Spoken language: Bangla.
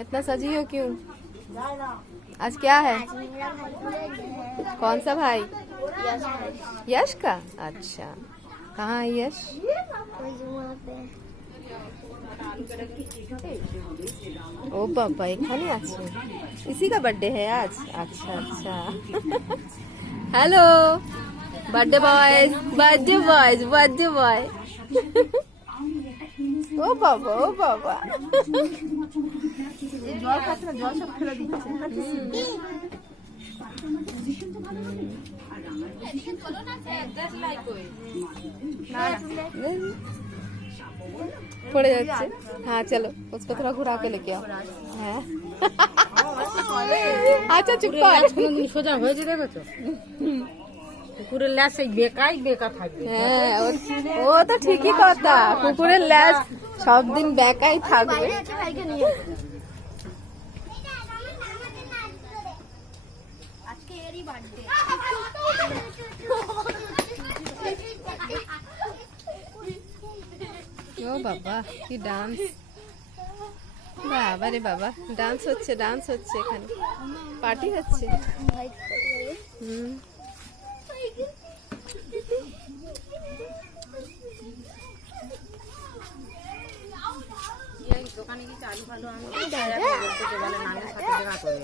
इतना सजी हो क्यों? आज क्या है? कौन सा भाई? यश का। अच्छा, कहाँ है यश? ओ बाबा, এখানে আছে। इसी का बर्थडे है आज। अच्छा अच्छा। Hello birthday boys, birthday boys, birthday boy. ও বাবা, ও বাবা। জল খাচ্ছে না, জল সব ফেলে দিচ্ছে। पड़े जाच्छे। हाँ चलो उसको थोड़ा घुरा के लेके आओ। हाँ अच्छा चुप कर। সোজা হয়েছে দেখেছো? কুকুরের ল্যাজ সেই বেকাই বেকা থাকবে। হ্যাঁ ও তো ঠিকই কথা, কুকুরের ল্যাজ সব দিন বেকাই থাকবে। ও বাবা কি ডান্স, বাবা রে বাবা, ডান্স হচ্ছে, ডান্স হচ্ছে, এখানে পার্টি হচ্ছে। দোকানে গিয়ে আলু ফালু আনতে বলে নামের সাথে দেখা করে